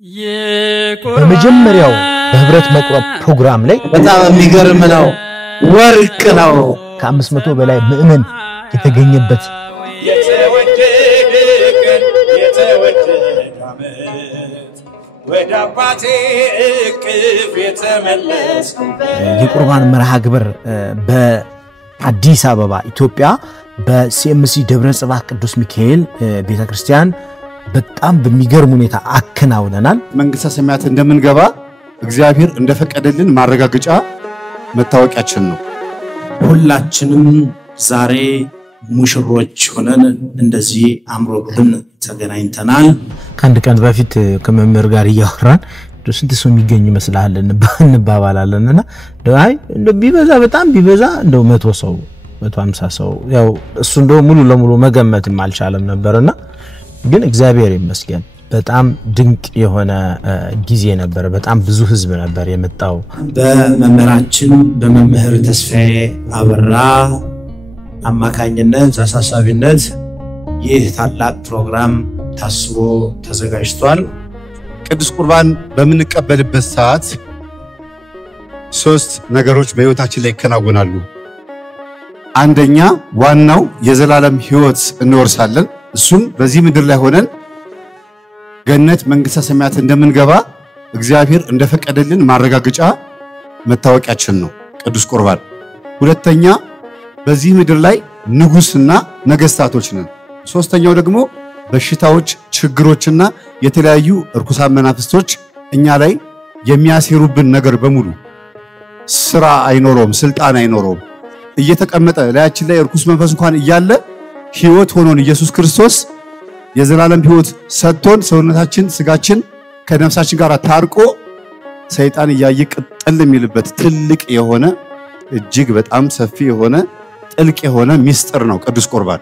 በመጀመሪያው በህብረት መቁረብ ፕሮግራም ላይ በጣም የሚገርም ነው ወርቅ ነው ከ500 በላይ ምእመን የተገኘበት ወዳባቴ እቅፍ የተመለስ የቁርባን መርሃ ግብር በአዲስ አበባ ኢትዮጵያ በሲኤምሲ ደብረ ጽባ ቅዱስ ሚካኤል ቤተክርስቲያን በጣም በሚገርም ሁኔታ አከናውነናል። መንግስተ ሰማያት እንደምንገባ እግዚአብሔር እንደፈቀደልን ማረጋገጫ መታወቂያችን ነው። ሁላችንም ዛሬ ሙሽሮች ሆነን እንደዚህ አምሮብን ተገናኝተናል። ከአንድ ቀን በፊት ከመምህር ጋር እያወራን ስንት ሰው የሚገኝ ይመስላል እንባባላለንና አይ ቢበዛ በጣም ቢበዛ እንደው 100 ሰው 150 ሰው ያው እሱ እንደው ሙሉ ለሙሉ መገመትም አልቻለም ነበርና ግን እግዚአብሔር ይመስገን በጣም ድንቅ የሆነ ጊዜ ነበር። በጣም ብዙ ህዝብ ነበር የመጣው። በመምህራችን በመምህር ተስፋዬ አበራ አማካኝነት አሳሳቢነት ይህ ታላቅ ፕሮግራም ታስቦ ተዘጋጅቷል። ቅዱስ ቁርባን በምንቀበልበት ሰዓት 3 ነገሮች በህይወታችን ላይ ይከናወናሉ። አንደኛ ዋናው የዘላለም ህይወት እንወርሳለን። እሱም በዚህ ምድር ላይ ሆነን ገነት መንግስተ ሰማያት እንደምንገባ እግዚአብሔር እንደፈቀደልን ማረጋገጫ መታወቂያችን ነው ቅዱስ ቁርባን። ሁለተኛ በዚህ ምድር ላይ ንጉስና ነገስታቶች ነን። ሶስተኛው ደግሞ በሽታዎች ችግሮችና የተለያዩ እርኩሳን መናፍስቶች እኛ ላይ የሚያሲሩብን ነገር በሙሉ ስራ አይኖርም ስልጣን አይኖርም እየተቀመጠ ላያችን ላይ እርኩስ መንፈስ እንኳን እያለ ህይወት ሆኖን ኢየሱስ ክርስቶስ የዘላለም ህይወት ሰጥቶን ሰውነታችን ስጋችን ከነፍሳችን ጋር ታርቆ ሰይጣን እያየ ቅጥል የሚልበት ትልቅ የሆነ እጅግ በጣም ሰፊ የሆነ ጥልቅ የሆነ ሚስጥር ነው ቅዱስ ቁርባን።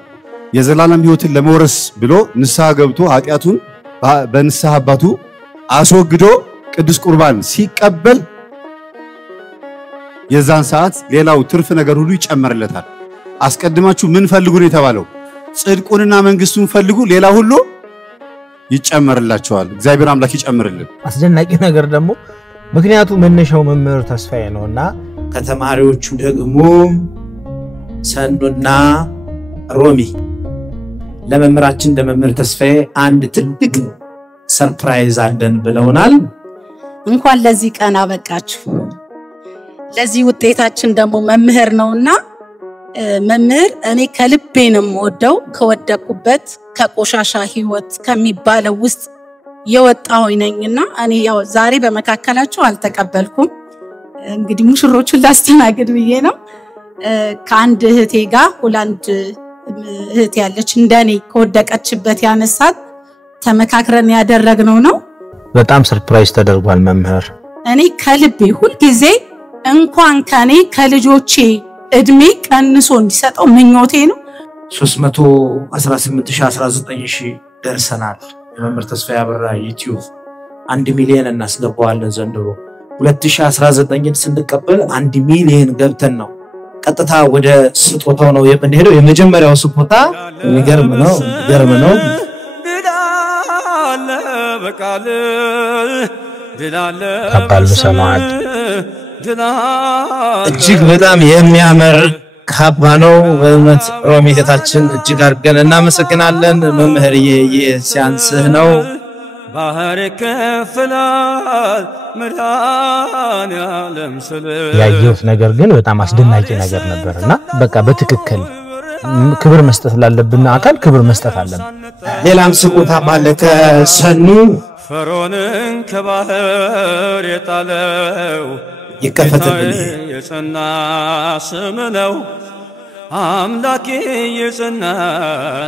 የዘላለም ህይወትን ለመውረስ ብሎ ንስሐ ገብቶ ኃጢያቱን በንስሐ አባቱ አስወግዶ ቅዱስ ቁርባን ሲቀበል የዛን ሰዓት ሌላው ትርፍ ነገር ሁሉ ይጨመርለታል። አስቀድማችሁ ምን ፈልጉ ነው የተባለው? ጽድቁንና መንግስቱን ፈልጉ ሌላ ሁሉ ይጨመርላችኋል። እግዚአብሔር አምላክ ይጨምርልን። አስደናቂ ነገር ደግሞ ምክንያቱ መነሻው መምህር ተስፋዬ ነውና ከተማሪዎቹ ደግሞ ሰኑና ሮሚ ለመምህራችን ለመምህር ተስፋዬ አንድ ትልቅ ሰርፕራይዝ አለን ብለውናል። እንኳን ለዚህ ቀን አበቃችሁ። ለዚህ ውጤታችን ደግሞ መምህር ነውና መምህር እኔ ከልቤ ነው የምወደው። ከወደቁበት ከቆሻሻ ህይወት ከሚባለው ውስጥ የወጣው ነኝና እኔ ያው ዛሬ በመካከላችሁ አልተቀበልኩም። እንግዲህ ሙሽሮቹን ላስተናግድ ብዬ ነው። ከአንድ እህቴ ጋር ሁላንድ እህት ያለች እንደኔ ከወደቀችበት ያነሳት ተመካክረን ያደረግነው ነው። በጣም ሰርፕራይዝ ተደርጓል መምህር። እኔ ከልቤ ሁሉ ጊዜ እንኳን ከኔ ከልጆቼ እድሜ ቀንሶ እንዲሰጠው ምኞቴ ነው። 318019 ደርሰናል። የመምህር ተስፋዬ አበራ ዩቲዩብ 1 ሚሊዮን እናስገባዋለን ዘንድሮ። 2019ን ስንቀበል 1 ሚሊዮን ገብተን ነው ቀጥታ ወደ ስጦታው ነው የምንሄደው። የመጀመሪያው ስጦታ የሚገርም ነው ድላለ በቃል ድላለ ከባድ ሰማዓት እጅግ በጣም የሚያምር ካባ ነው። በእውነት ሮሚ እህታችን እጅግ አድርገን እናመሰግናለን። መምህርዬ ሲያንስህ ነው ባህር ከፍላል መዳን ያለም ስለ ያየሁት ነገር ግን በጣም አስደናቂ ነገር ነበርና በቃ በትክክል ክብር መስጠት ላለብን አካል ክብር መስጠት አለብን። ሌላም ስጦታ ባለ ከሰኑ ፈርዖንን ከባህር የጣለው ይከፈትልን የጸና ስም ነው አምላኬ የጸና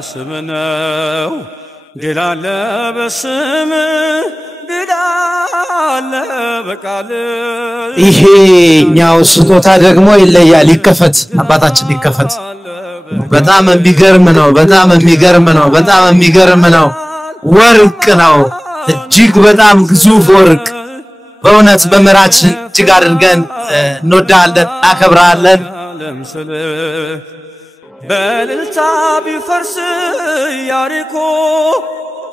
ስም ነው። ድላለ በስም ድላለ በቃል ይሄኛው ስጦታ ደግሞ ይለያል። ይከፈት አባታችን ይከፈት። በጣም የሚገርም ነው። ወርቅ ነው እጅግ በጣም ግዙፍ ወርቅ። በእውነት መምህራችን እጅግ አድርገን እንወዳለን እናከብራለን። በእልልታ ቢፈርስ ያሪኮ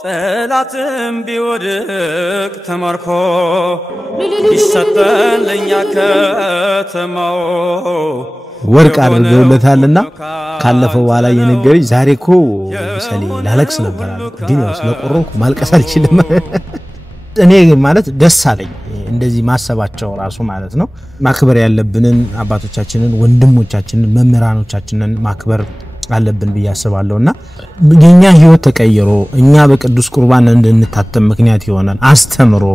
ጠላትም ቢወድቅ ተማርኮ ይሰጠን ለኛ ከተማው ወርቅ አድርገውለታልና ካለፈው በኋላ የነገረኝ ዛሬ እኮ ሰሊ ላለቅስ ነበር አለ ግን ያው ስለቆረኩ ማልቀስ አልችልም እኔ ማለት ደስ አለኝ እንደዚህ ማሰባቸው ራሱ ማለት ነው ማክበር ያለብንን አባቶቻችንን ወንድሞቻችንን መምህራኖቻችንን ማክበር አለብን በያስባለውና የኛ ህይወት ተቀይሮ እኛ በቅዱስ ቁርባን እንድንታተም ምክንያት ይሆናል አስተምሮ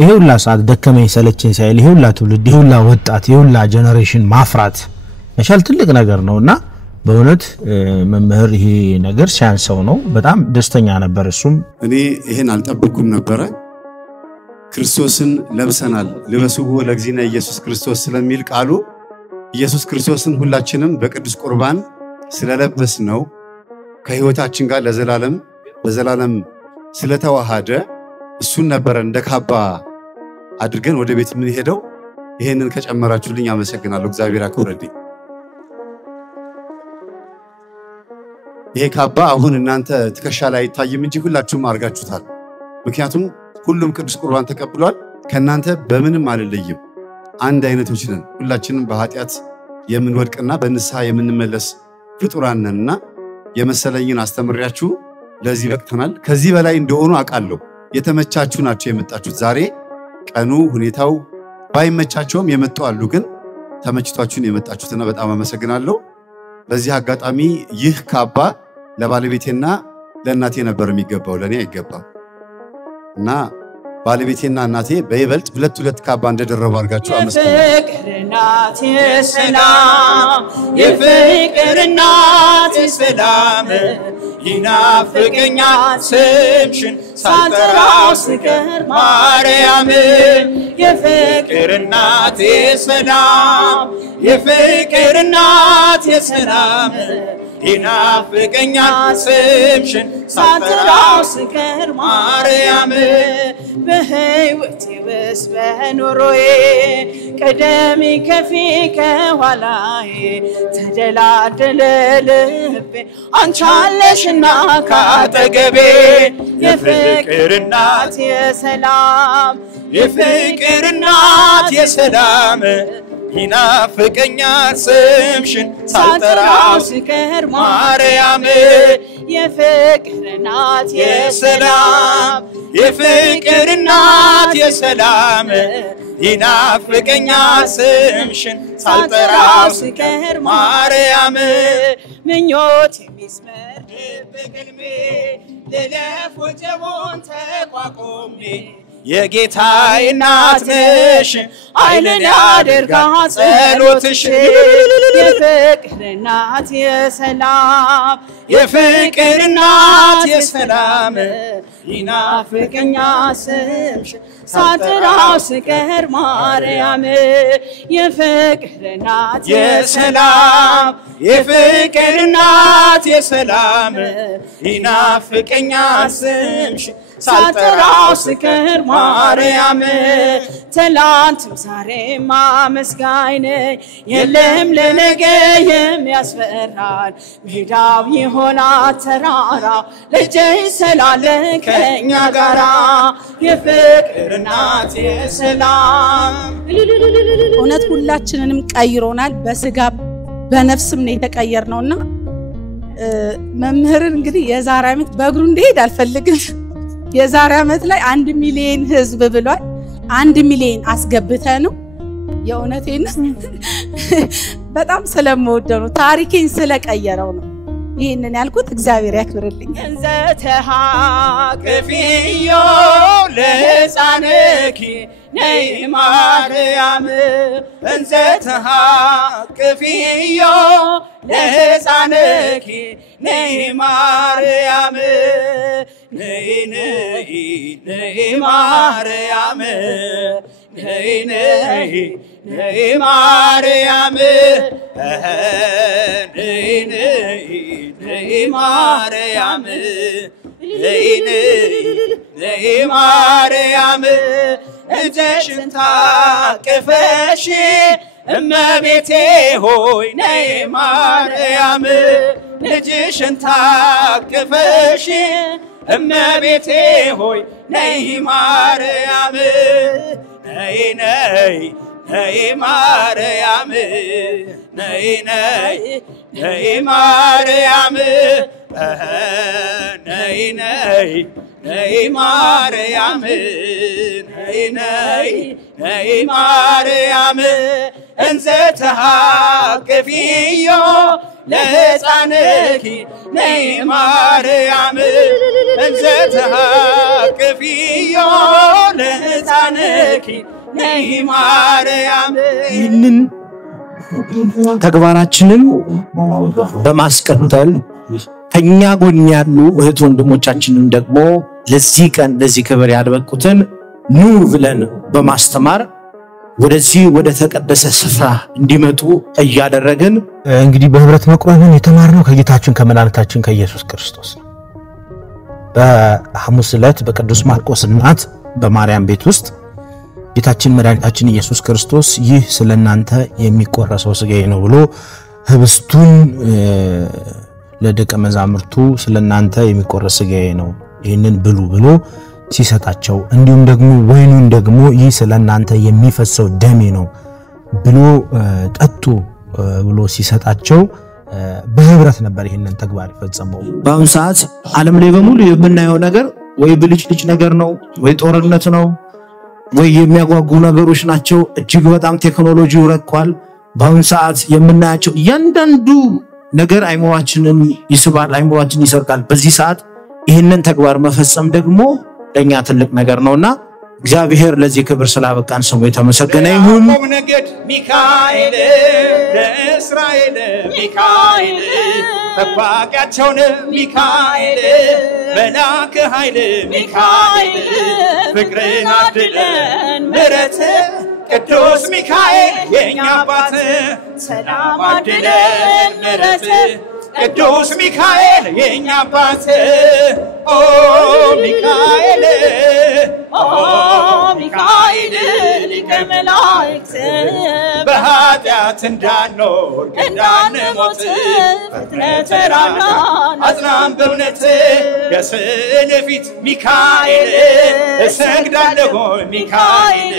ይሄውላ ሰዓት ደከመኝ ሰለቸኝ ሳይል ይሄውላ ትውልድ ይሄውላ ወጣት ይሄውላ ጄነሬሽን ማፍራት መቻል ትልቅ ነገር ነውና በእውነት መምህር ይሄ ነገር ሲያንሰው ነው በጣም ደስተኛ ነበር እሱም እኔ ይሄን አልጠብኩም ነበር ክርስቶስን ለብሰናል ለበሱሁ ለግዚእነ ኢየሱስ ክርስቶስ ስለሚል ቃሉ ኢየሱስ ክርስቶስን ሁላችንም በቅዱስ ቁርባን ስለለበስ ነው ከህይወታችን ጋር ለዘላለም በዘላለም ስለተዋሃደ እሱን ነበር እንደ ካባ አድርገን ወደ ቤት ምን ሄደው ይሄንን ከጨመራችሁልኝ አመሰግናለሁ እግዚአብሔር ያክብርልኝ ይሄ ካባ አሁን እናንተ ትከሻ ላይ ታይም እንጂ ሁላችሁም አርጋችሁታል ምክንያቱም ሁሉም ቅዱስ ቁርባን ተቀብሏል ከናንተ በምንም አልለይም አንድ አይነቶች ነን ሁላችንም በኃጢያት የምንወድቅና በንስሐ የምንመለስ ፍጡራንና የመሰለኝን አስተምሪያችሁ ለዚህ በቅተናል ከዚህ በላይ እንደሆኑ አቃለሁ የተመቻችሁ ናቸው የመጣችሁት ዛሬ ቀኑ ሁኔታው ባይመቻቸውም የመጡ አሉ ግን ተመችቷችሁን የመጣችሁትና በጣም አመሰግናለሁ በዚህ አጋጣሚ ይህ ካባ ለባለቤቴና ለእናቴ ነበር የሚገባው ለኔ አይገባም እና ባለቤቴና እናቴ በይበልጥ ሁለት ካባ እንደደረቡ አርጋችሁ አመስግናለሁ የፍቅር እናት ሰላም ይናፍቀኛል ስምሽን ሳልጠራው ስቀር ማርያም የፍቅር እናት ሰላም የፍቅር እናት ሰላም ይናፍቀኛል ስምሽን ሳልጠራው ስቀር ማርያም በህይወቴ ውስጥ በኑሮዬ ቀደሚ ከፊ ከኋላዬ ተደላደለ ልቤ አንቺ አለሽና ካጠገቤ የፍቅር እናት የሰላም የፍቅር እናት የሰላም ይናፍቀኛል ስምሽን ሳልጠራው ስቀር ማርያም የፍቅር እናት የሰላም የፍቅር እናት የሰላም ይናፍቀኛል ስምሽን ሳልጠራው ስቀር ማርያም ምኞት የሚስመር በቅልቤ ልለፍ ወጀቡን ተቋቁሜ የጌታዬ እናት ነሽ ኃይልን ያደርጋል ጸሎትሽ የፍቅር እናት የሰላም የፍቅር እናት የሰላም ይናፍቀኛል ስምሽ ሳልጠራው ስቀር ማርያም የፍቅር እናት የሰላም የፍቅር እናት የሰላም ይናፍቀኛል ስምሽ ሳልጠራው ስቀር ማርያም ትላንትም ዛሬም አመስጋኝ ነኝ የለም ለነገ የሚያስፈራን ሜዳው ይሆናል ተራራ ልጄ ስላለ ከእኛ ጋራ የፍቅር እናት የሰላም እውነት ሁላችንንም ቀይሮናል በስጋ በነፍስም ነው የተቀየርነውና መምህርን እንግዲህ የዛሬ ዓመት በእግሩ እንዲሄድ አልፈልግም የዛሬ ዓመት ላይ 1 ሚሊዮን ህዝብ ብሏል 1 ሚሊዮን አስገብተ ነው የእውነቴን በጣም ስለምወደው ነው ታሪኬን ስለቀየረው ነው ይሄንን ያልኩት እግዚአብሔር ያክብርልኝ እንዘተሃቅፊዮ ለሕፃንኪ ነይ ማርያም እንዘተሃቅፊዮ ለሕፃንኪ ነይ ማርያም ነይ ነይ ነይ ማርያም ነይ ነይ ነይ ማርያም ነይ ነይ ነይ ማርያም ነይ ነይ ማርያም እጅሽን ታቅፈሽ እመቤቴ ሆይ ነይ ማርያም እጅሽን ታቅፈሽ እመቤቴ ሆይ ነይ ማርያም ነይ ነይ ነይ ማርያም ነይ ነይ ነይ ማርያም ነይ ነይ ነይ ማርያም ነይ ነይ ነይ ማርያም እንዘ ተሃቅፊዮ ለሕፃንኪ ነይ ማርያም እንዘ ተሃቅፊዮ ለሕፃንኪ ነይ ማርያም ይህንን ተግባራችንን በማስቀጠል ከኛ ጎን ያሉ እህት ወንድሞቻችንን ደግሞ ለዚህ ቀን ለዚህ ክብር ያልበቁትን ኑ ብለን በማስተማር ወደዚህ ወደ ተቀደሰ ስፍራ እንዲመጡ እያደረግን እንግዲህ በህብረት መቆምን የተማርነው ከጌታችን ከመላእክታችን ከኢየሱስ ክርስቶስ ነው። በሐሙስ ዕለት በቅዱስ ማርቆስ እናት በማርያም ቤት ውስጥ ጌታችን መድኃኒታችን ኢየሱስ ክርስቶስ ይህ ስለናንተ የሚቆረሰው ሥጋዬ ነው ብሎ ህብስቱን ለደቀ መዛሙርቱ ስለናንተ የሚቆረስ ሥጋዬ ነው ይህንን ብሉ ብሎ ሲሰጣቸው እንዲሁም ደግሞ ወይኑን ደግሞ ይህ ስለናንተ የሚፈሰው ደሜ ነው ብሎ ጠጡ ብሎ ሲሰጣቸው በህብረት ነበር ይሄንን ተግባር ይፈጸመው። በአሁን ሰዓት ዓለም ላይ በሙሉ የምናየው ነገር ወይ ብልጭልጭ ነገር ነው ወይ ጦርነት ነው ወይ የሚያጓጉ ነገሮች ናቸው። እጅግ በጣም ቴክኖሎጂው ረቋል። በአሁን ሰዓት የምናያቸው እያንዳንዱ ነገር አይምሮአችንን ይስባል፣ አይምሮአችንን ይሰርቃል። በዚህ ሰዓት ይህንን ተግባር መፈጸም ደግሞ ለኛ ትልቅ ነገር ነውና እግዚአብሔር ለዚህ ክብር ስላበቃን ስሙ የተመሰገነ ይሁን። ነገድ ሚካኤል ለእስራኤል ሚካኤል ጠባቂያቸው ሚካኤል መላከ ኃይል ሚካኤል ፍቅርን አድለን ምሕረት ቅዱስ ሚካኤል የኛ አባት ሰላም አድለን ምሕረት ቅዱስ ሚካኤል የኛ አባት ኦ ሚካኤል ሚካኤል ሊቀ መላእክት በኃጢአት እንዳንኖር እንዳንሞት ፈጥነህ ተራዳን አጽናን በእውነት የስዕል ፊት ሚካኤል እሰግዳለሁ ሚካኤል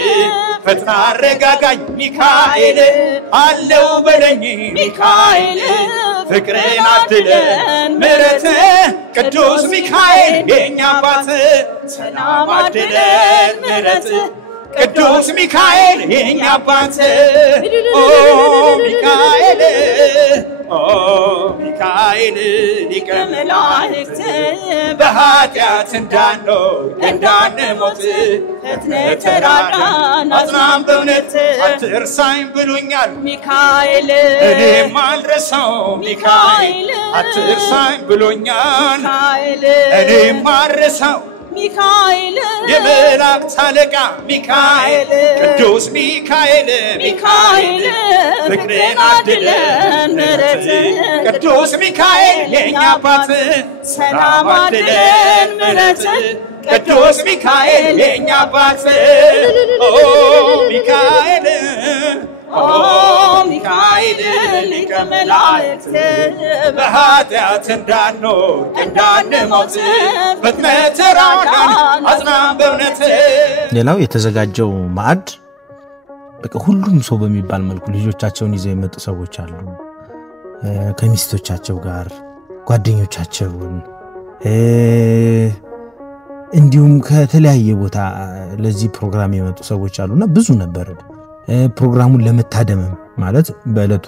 ፈጥነህ አረጋጋኝ ሚካኤል አለው በለኝ ሚካኤል ፍቅርን አድለን ምሕረት ቅዱስ ሚካኤል የኛ አባት ሰላም አድለን ምሕረት ቅዱስ ሚካኤል የኛ አባት ኦ ሚካኤል ሚካኤል ሊቀ መላእክት በኃጢአት እንዳንኖር እንዳንሞት ፈጥነህ ተራዳን አጽናን በእውነት አትርሳኝ ብሎኛል ሚካኤል እኔም አልረሳው ሚካኤል አትርሳኝ ብሎኛል ሚካኤል እኔም አልረሳው ሚካኤል የመላእክት አለቃ ሚካኤል ቅዱስ ሚካኤል ሚካኤል ፍቅርን አድለን ምሕረት ቅዱስ ሚካኤል የኛ አባት ሰላም አድለን ምሕረት ቅዱስ ሚካኤል የኛ አባት ኦ ሚካኤል ሚካኤል ሊቀ መላእክት በኃጢአት እንዳንኖር እንዳንሞት ፈጥነህ ተራዳን አጽናን በእውነት። ሌላው የተዘጋጀው ማዕድ በቃ ሁሉም ሰው በሚባል መልኩ ልጆቻቸውን ይዘው የመጡ ሰዎች አሉ። ከሚስቶቻቸው ጋር ጓደኞቻቸውን እንዲሁም ከተለያየ ቦታ ለዚህ ፕሮግራም የመጡ ሰዎች አሉና ብዙ ነበር። ፕሮግራሙን ለመታደም ማለት በእለቱ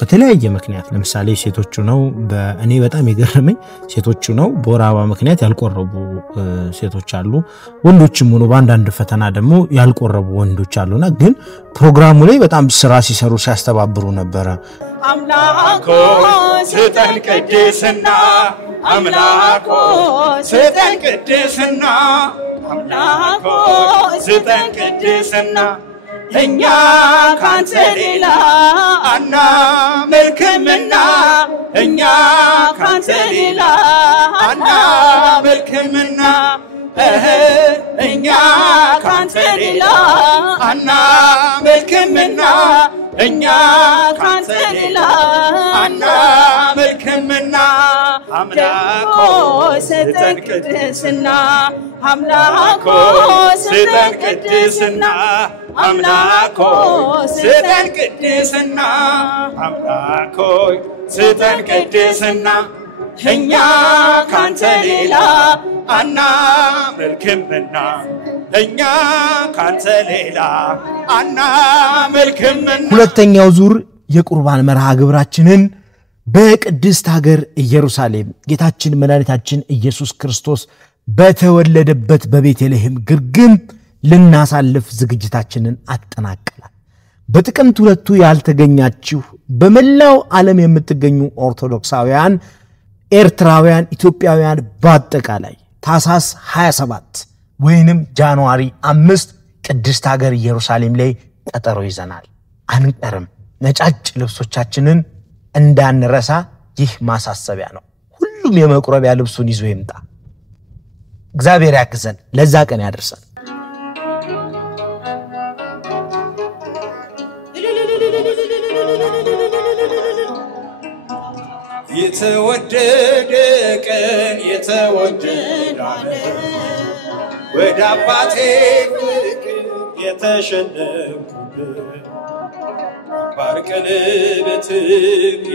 በተለያየ ምክንያት ለምሳሌ ሴቶቹ ነው በእኔ በጣም የገረመኝ ሴቶቹ ነው በወር አበባ ምክንያት ያልቆረቡ ሴቶች አሉ። ወንዶችም ሆኖ በአንዳንድ ፈተና ደግሞ ያልቆረቡ ወንዶች አሉና ግን ፕሮግራሙ ላይ በጣም ስራ ሲሰሩ ሲያስተባብሩ ነበር። አምላኮ ስጠን ቅድስና አምላኮ ስጠን ቅድስና አምላኮ ስጠን ቅድስና እኛ ካንተ ሌላ አናመልክምና እኛ ካንተ ሌላ አናመልክምና እኛ ካንተ ሌላ አናመልክምና እኛ ካንተ ሌላ አናመልክምና አምላኮ ስጠን ቅድስና አምላኮ ስጠን ቅድስና አምላኮ ስጠን ቅድስና አምላኮ ስጠን ቅድስና እኛ ካንተ ሌላ አናመልክምና እኛ ካንተ ሌላ አናመልክምና ሁለተኛው ዙር የቁርባን መርሃ ግብራችንን በቅድስት ሀገር ኢየሩሳሌም ጌታችን መድኃኒታችን ኢየሱስ ክርስቶስ በተወለደበት በቤተልሔም ግርግም ልናሳልፍ ዝግጅታችንን አጠናቀናል። በጥቅምት ሁለቱ ያልተገኛችሁ በመላው ዓለም የምትገኙ ኦርቶዶክሳውያን፣ ኤርትራውያን፣ ኢትዮጵያውያን በአጠቃላይ ታኅሳስ 27 ወይንም ጃንዋሪ 5 ቅድስት ሀገር ኢየሩሳሌም ላይ ቀጠሮ ይዘናል። አንቀርም። ነጫጭ ልብሶቻችንን እንዳንረሳ ይህ ማሳሰቢያ ነው። ሁሉም የመቁረቢያ ልብሱን ይዞ ይምጣ። እግዚአብሔር ያግዘን፣ ለዛ ቀን ያደርሰን። የተወደደ ቀን የተወደደ ወደ አባቴ ፍቅር የተሸለምኩበት ባርቀልበት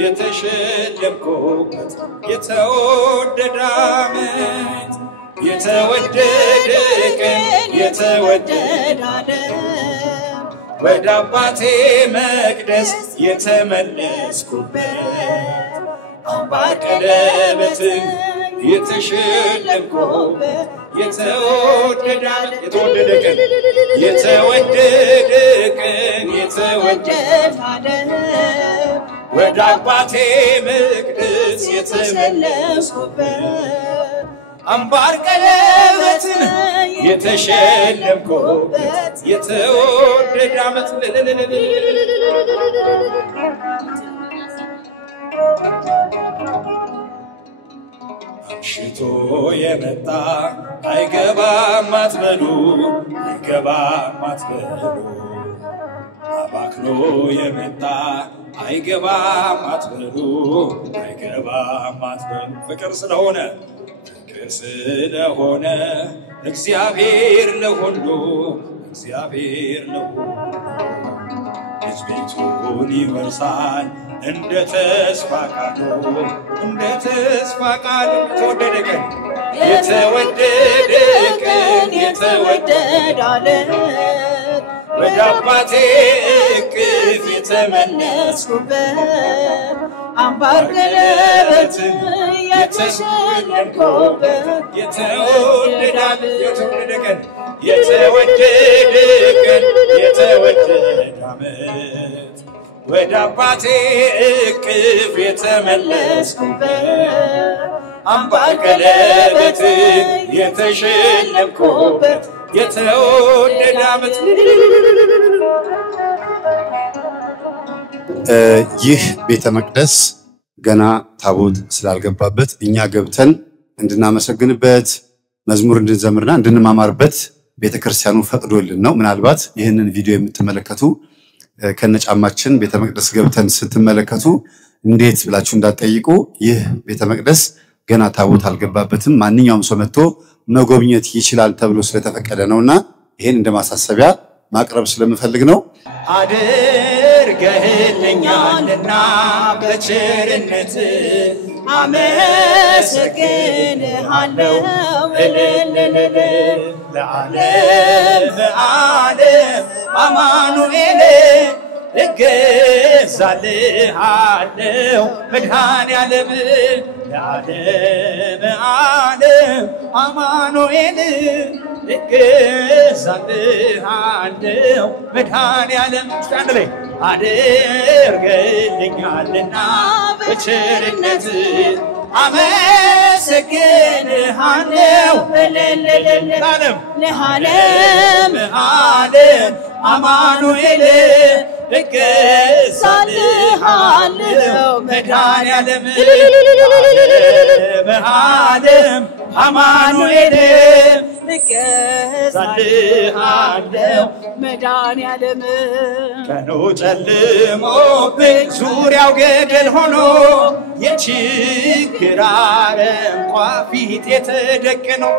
የተሸለምኩበት የተወደደ ዓመት የተወደደ ቀን የተወደደ ወደ አባቴ መቅደስ የተመለስኩበት ባርቀልበት የተሸለምኩበት የተወደደ ቀን የተወደደ ቀን የተወደደ ወደ አባቴ መቅደስ የተመለስኩበት አምባር ቀለበትን የተሸለምኩበት የተወደደ ዓመት ሽቶ የመጣ አይገባም አትበሉ አይገባም አትበሉ አባክኖ የመጣ አይገባም አትበሉ አይገባም አትበሉ ፍቅር ስለሆነ እግዚአብሔር ለሁሉ ልጅ ቤቱን ይወርሳል እንደ ተስፋ ቃሉ የተወደደ ቀን የተወደደ ዓለት ወደ አባቴ እቅፍ የተመለስኩበት አምባር ቀለበት የተሸለምኩበት የተወደደ ቀን የተወደደ ዓመት ወደ አባቴ እቅፍ የተመለስኩበት አምባር ቀለበት የተሸለምኩበት የተወደደ ዓመት ይህ ቤተ መቅደስ ገና ታቦት ስላልገባበት እኛ ገብተን እንድናመሰግንበት መዝሙር እንድንዘምርና እንድንማማርበት ቤተክርስቲያኑ ፈቅዶልን ነው። ምናልባት ይህንን ቪዲዮ የምትመለከቱ ከነጫማችን ቤተ መቅደስ ገብተን ስትመለከቱ እንዴት ብላችሁ እንዳትጠይቁ፣ ይህ ቤተ መቅደስ ገና ታቦት አልገባበትም። ማንኛውም ሰው መጥቶ መጎብኘት ይችላል ተብሎ ስለተፈቀደ ነውና ይሄን እንደማሳሰቢያ ማቅረብ ስለምፈልግ ነው። አድርገህልኛልና በቸርነት አመሰግንሃለሁ ለዓለም አማኑኤል እገዛልሃለሁ መድኃኔዓለም ለዓለም አማኑኤል እገዛልሃለሁ መድኃኔዓለም stand ላይ አድርገህልኛልና በቸርነት አመሰግንሃለሁ ለዓለም አማኑኤል እገዛልሃለሁ መድኃኔዓለም ለዓለም አማኑኤል እገዛልሃለሁ መድኃኒዓለም ቀኑ ጨልሞብኝ ዙሪያው ገደል ሆኖ የችግር አረንቋ ፊት የተደቀነው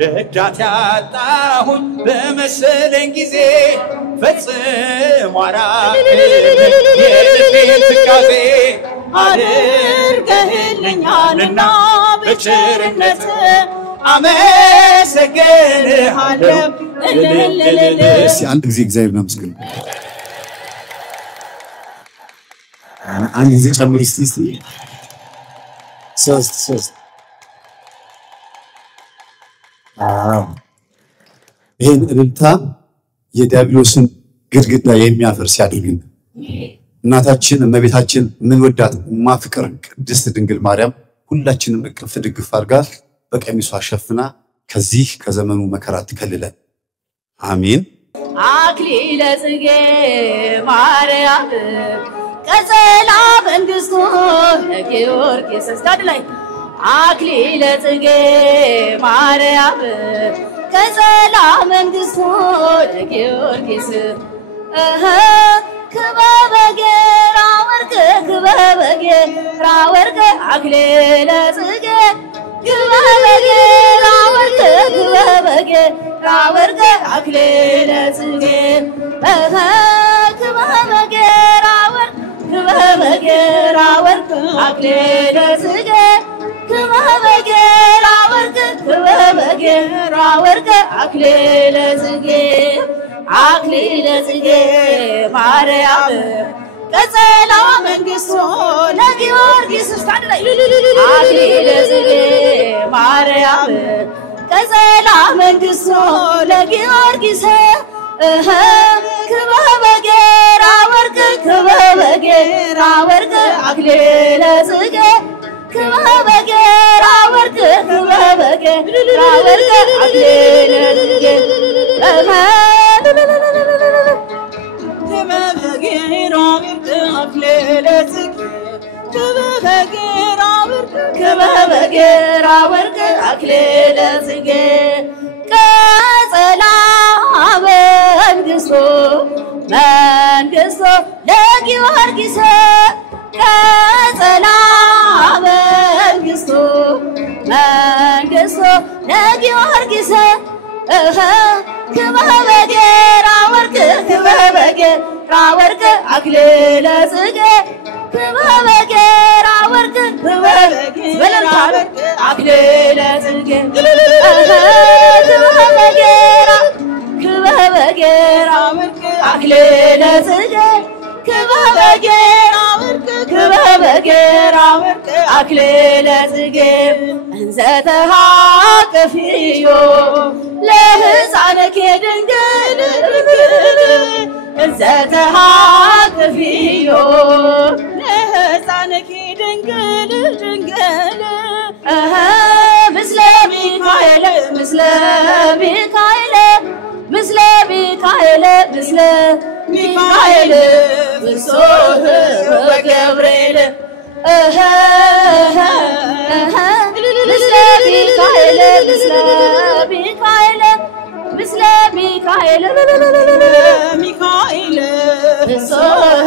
ረዳት ያጣሁኝ በመሰለኝ ጊዜ ፈጽሞ አራቅልኝ የልቤን ትካዜ አድርገህልኛልና በቸርነት አመሰግንሃለሁ እስቲ አንድ ጊዜ እግዚአብሔርን አመስግኑ አንድ ጊዜ ጨምሪ እስቲ ሶስት ይሄን እልልታ የዲያብሎስን ግድግዳ የሚያፈርስ ያድርግልን እናታችን እመቤታችን ምን ወዳት ማፍቀር ቅድስት ድንግል ማርያም ሁላችንም እቅፍ ድግፍ አድርጋ በቀሚሷ ሸፍና ከዚህ ከዘመኑ መከራ ትከልለን አሜን አክሊለ ጽጌ ማርያም ቀጸላ መንግስቱ ለጊዮርጊስ ስታድላይ አክሊለ ጽጌ ማርያም ቀጸላ መንግስቱ ለጊዮርጊስ ክበበ ጌራ ወርቅ ክበበ ጌራ ወርቅ አክሊለ ጽጌ ክበበ ጌራ ወርቅ ክበበ ጌራ ወርቅ አክሊለ ጽጌ ክበበ ጌራ ወርቅ ክበበ ጌራ ወርቅ አክሊለ ጽጌ ክበበ ጌራ ወርቅ ክበበ ጌራ ወርቅ አክሊለ ጽጌ አክሊለ ጽጌ ማርያም ቀጸላ መንግስቱ ለጊዮርጊስ ስታድላይ አክሊለ ጽጌ ማርያም ቀጸላ መንግስቱ ለጊዮርጊስ ክበበ ጌራ ወርቅ ክበበ ጌራ ወርቅ አክሊለ ጽጌ ክበበ ጌራ ወርቅ ክበበ ጌራ ወርቅ አክሊለ ጽጌ ክበበ ጌራ ወርቅ አክሊለ ጽጌ ቀጸላ መንግስቱ ለጊዮርጊስ ቀጸላ መንግስቱ ለጊዮርጊስ ክበበ ጌራ ወርቅ ክበበ ጌራ ወርቅ አክሊለ ጽጌ ክበበ ጌራ ወርቅ ክበበ ጌራ ወርቅ አክሊለ ጽጌ ክበበ ጌራ ወርቅ አክሊለ ጽጌ ክበበ ጌራ ወርቅ ክበበ ጌራ ወርቅ አክሊለ ጽጌ እንዘ ተሃቅፊዮ ለሕፃንኪ ድንግል እንዘ ተሃቅፊዮ ለሕፃንኪ ድንግል ምስለ ሚካኤል ምስለ ሚካኤል ምስለ ሚካኤል ምስለ ሚካኤል ፍጹም ወገብርኤል ምስለ ሚካኤል ምስለ ሚካኤል ምስለ ሚካኤል ሚካኤል ፍጹም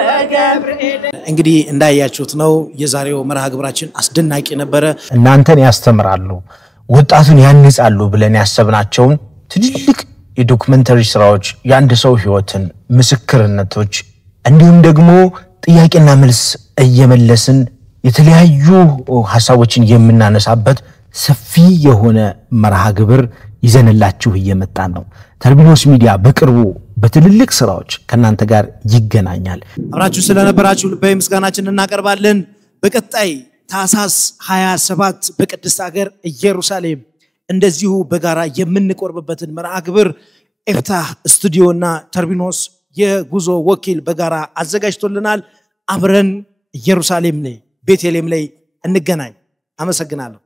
ወገብርኤል እንግዲህ እንዳያችሁት ነው የዛሬው መርሃ ግብራችን አስደናቂ ነበረ እናንተን ያስተምራሉ ወጣቱን ያንጻሉ ብለን ያሰብናቸውን ትልልቅ የዶክመንተሪ ስራዎች የአንድ ሰው ህይወትን ምስክርነቶች እንዲሁም ደግሞ ጥያቄና መልስ እየመለስን የተለያዩ ሐሳቦችን የምናነሳበት ሰፊ የሆነ መርሃ ግብር ይዘንላችሁ እየመጣን ነው ተርቢኖስ ሚዲያ በቅርቡ በትልልቅ ስራዎች ከናንተ ጋር ይገናኛል አብራችሁ ስለነበራችሁ ልባዊ ምስጋናችንን እናቀርባለን በቀጣይ ታኅሳስ 27 በቅድስት ሀገር ኢየሩሳሌም እንደዚሁ በጋራ የምንቆርብበትን መርሃ ግብር ኤፍታህ ስቱዲዮና ተርቢኖስ የጉዞ ወኪል በጋራ አዘጋጅቶልናል አብረን ኢየሩሳሌም ላይ ቤተልሔም ላይ እንገናኝ አመሰግናለሁ